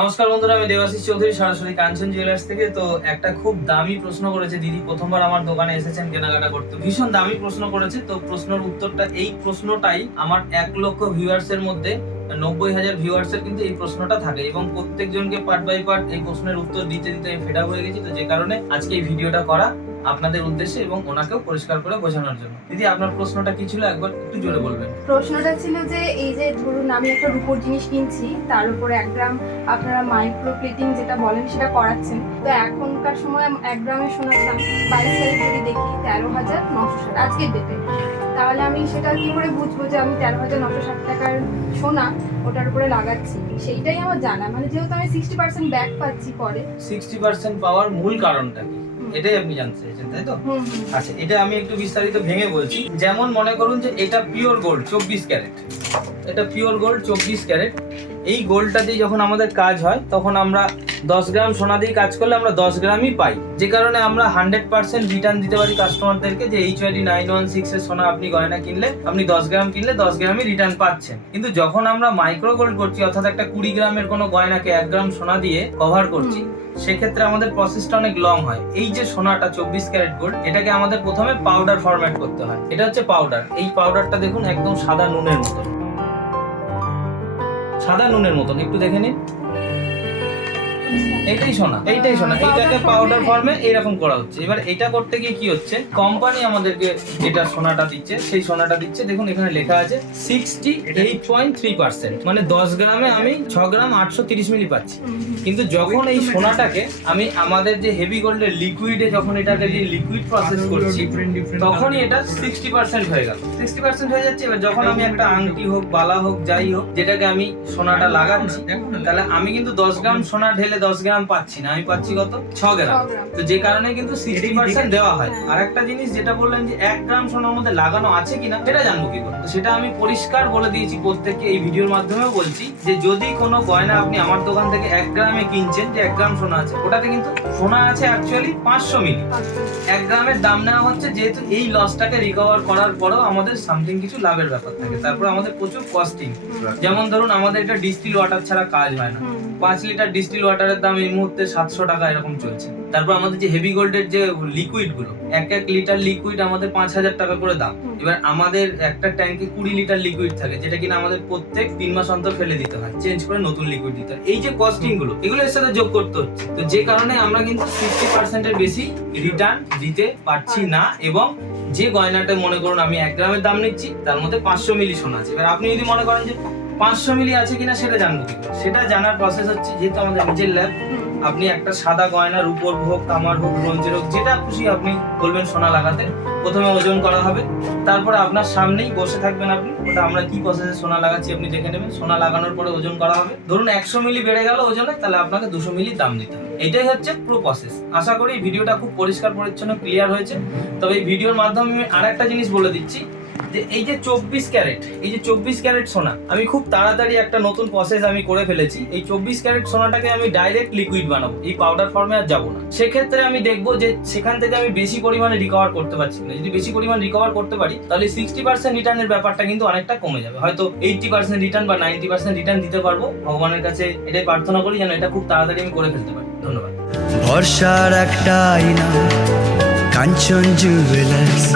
নমস্কার বন্ধুরা, আমি দেবাশিস চৌধুরী সরাসরি কাঞ্চন জুয়েলার্স থেকে। তো একটা খুব দামি প্রশ্ন করেছে দিদি, প্রথমবার আমার দোকানে এসেছেন কেনাকাটা করতে। ভীষণ দামি প্রশ্ন করেছে। তো প্রশ্নের উত্তরটা, এই প্রশ্নটাই আমার 1 লক্ষ ভিউয়ার্স এর মধ্যে 90,000 ভিউয়ার্স এর কিন্তু এই প্রশ্নটা থাকে, এবং প্রত্যেকজনকে পার্ট বাই পার্ট এই প্রশ্নের উত্তর দিতে দিতে আমি ফেড আপ হয়ে গেছি। তো যে কারণে আজকে এই ভিডিওটা করা আপনাদের উদ্দেশ্যে এবং ওনাকেও পরিষ্কার করে বোঝানোর জন্য। দিদি, আপনার প্রশ্নটা কি ছিল একবার একটু জোরে বলবেন। প্রশ্নটা ছিল যে এই যে ধরুন আমি একটা রূপোর জিনিস কিনছি, তার উপরে 1 গ্রাম আপনারা মাইক্রো প্লেটিং যেটা বলেন সেটা করাচ্ছেন। তো এখনকার সময় 1 গ্রামের সোনার দাম 22 ক্যারেট যদি দেখি 13,960 আজকের ডেটে, তাহলে আমি সেটা কি করে বুঝবো যে আমি 13,960 টাকার সোনা ওটার উপরে লাগাচ্ছি? সেইটাই আমার জানা, মানে যেহেতু আমি 60% ব্যাক পাচ্ছি পরে। 60% পাওয়ার মূল কারণটা কি, এটাই আপনি জানতে চাইছেন, তাই তো? আচ্ছা, এটা আমি একটু বিস্তারিত ভেঙে বলছি। যেমন মনে করুন যে এটা পিওর গোল্ড 24 ক্যারেট, এটা পিওর গোল্ড 24 ক্যারেট। এই গোল্ডটা দিয়ে যখন আমাদের কাজ হয় তখন আমরা 10 গ্রাম সোনা দিয়ে কাজ করলে আমরা 10 গ্রামই পাই, যে কারণে আমরা 100% রিটার্ন দিতে পারি কাস্টমারদেরকে যে HYD 916 এর সোনা আপনি গয়না কিনলে, আপনি 10 গ্রাম কিনলে 10 গ্রামই রিটার্ন পাচ্ছেন। কিন্তু যখন আমরা মাইক্রো গোল্ড করছি, অর্থাৎ একটা 20 গ্রামের কোনো গয়নাকে 1 গ্রাম সোনা দিয়ে কভার করছি, সেক্ষেত্রে আমাদের প্রসেসটা অনেক লং হয়। এই যে সোনাটা 24 ক্যারেট গোল্ড, এটাকে আমাদের প্রথমে পাউডার ফরম্যাট করতে হয়। এটা হচ্ছে পাউডার। এই পাউডারটা দেখুন একদম সাদা নুনের মতন, সাদা নুনের মতন, একটু দেখে নিন। এইটাই সোনা, এইটাই সোনা। এইটাকে পাউডার ফর্মে এইরকম করা হচ্ছে। এবার এটা করতে গিয়ে কি হচ্ছে, কোম্পানি আমাদেরকে যেটা সোনাটা দিচ্ছে, সেই সোনাটা দিচ্ছে, দেখুন এখানে লেখা আছে 68.3%, মানে 10 গ্রামে আমি 6 গ্রাম 830 মিলি পাচ্ছি। কিন্তু যখন এই সোনাটাকে আমি আমাদের যে হেভি গোল্ডের লিকুইডে যখন এটাকে যে লিকুইড প্রসেস করছি, তখনই এটা 60% হয়ে গেল, 60% হয়ে যাচ্ছে। এবার যখন আমি একটা আংটি হোক, বালা হোক, যাই হোক, যেটাকে আমি সোনাটা লাগাচ্ছি, তাহলে আমি কিন্তু 10 গ্রাম সোনা ঢেলে 10 গ্রাম পাচ্ছি না, আমি পাচ্ছি কত, 6 গ্রাম। তো যে কারণে কিন্তু 60% দেওয়া হয়। আর একটা জিনিস যেটা বললেন যে 1 গ্রাম সোনার মধ্যে লাগানো আছে কিনা, সেটা জানবো কি করে? তো সেটা আমি পরিষ্কার বলে দিয়েছি প্রত্যেককে, এই ভিডিওর মাধ্যমেও বলছি যে যদি কোনো গয়না আপনি আমার দোকান থেকে 1 গ্রামে কিনছেন, যে 1 গ্রাম সোনা আছে, ওটাতে কিন্তু সোনা আছে অ্যাকচুয়ালি 500 মিলি। 1 গ্রামের দাম নেওয়া হচ্ছে, যেহেতু এই লসটাকে রিকভার করার পরেও আমাদের সামথিং কিছু লাভের ব্যাপার থাকে। তারপর আমাদের প্রচুর কস্টিং, যেমন ধরুন আমাদের এটা ডিস্টিল ওয়াটার ছাড়া কাজ হয় না। 5 লিটার ডিস্টিল ওয়াটারের দাম এই মুহূর্তে 700 টাকা এরকম চলছে। তারপর আমাদের যে হেভি গোল্ডের যে লিকুইড গুলো, 1 লিটার লিকুইড আমাদের 5,000 টাকা করে দাম। এবার আমাদের একটা ট্যাঙ্কে 20 লিটার লিকুইড থাকে, যেটা কিনা আমাদের প্রত্যেক 3 মাস অন্তর ফেলে দিতে হয়, চেঞ্জ করে নতুন লিকুইড দিতে হয়। এই যে কস্টিং গুলো, এগুলো এর সাথে যোগ করতে হচ্ছে। তো যে কারণে আমরা কিন্তু 60% এর বেশি রিটার্ন দিতে পারছি না। এবং যে গয়নাটা মনে করুন আমি 1 গ্রামের দাম নিচ্ছি, তার মধ্যে 500 মিলি সোনা আছে। এবার আপনি যদি মনে করেন যে 500 মিলি আছে কিনা, সেটা জানবো কি করে? সেটা জানার প্রসেস হচ্ছে, যেহেতু আমাদের নিজের ল্যাব, আপনি একটা সাদা গয়না, রূপোর হোক, তামার হোক, ব্রোঞ্জের হোক, যেটা খুশি আপনি বলবেন সোনা লাগাতে, প্রথমে ওজন করা হবে। তারপরে আপনার সামনেই বসে থাকবেন আপনি, ওটা আমরা কি প্রসেসে সোনা লাগাচ্ছি আপনি দেখে নেবেন। সোনা লাগানোর পরে ওজন করা হবে। ধরুন 100 মিলি বেড়ে গেল ওজনে, তাহলে আপনাকে 200 মিলি দাম দিতে হবে। এটাই হচ্ছে পুরো প্রসেস। আশা করি ভিডিওটা খুব পরিষ্কার পরিচ্ছন্ন ক্লিয়ার হয়েছে। তবে এই ভিডিওর মাধ্যমে আমি আরেকটা জিনিস বলে দিচ্ছি, যে এই যে 24 ক্যারেট, এই যে 24 ক্যারেট সোনা, আমি খুব তাড়াতাড়ি একটা নতুন প্রসেস আমি করে ফেলেছি। এই 24 ক্যারেট সোনাটাকে আমি ডাইরেক্ট লিকুইড বানাবো, এই পাউডার ফর্মে আর যাবো না। সেক্ষেত্রে আমি দেখবো যে সেখান থেকে আমি বেশি পরিমাণে রিকভার করতে পারছি না। যদি বেশি পরিমাণ রিকভার করতে পারি, তাহলে 60% রিটার্নের ব্যাপারটা কিন্তু অনেকটা কমে যাবে। হয়তো 80% রিটার্ন বা 90% রিটার্ন দিতে পারবো। ভগবানের কাছে এটাই প্রার্থনা করি যেন এটা খুব তাড়াতাড়ি আমি করে ফেলতে পারি। ধন্যবাদ। ভরসার একটা আয়না, কাঞ্চন জুয়েলার্স।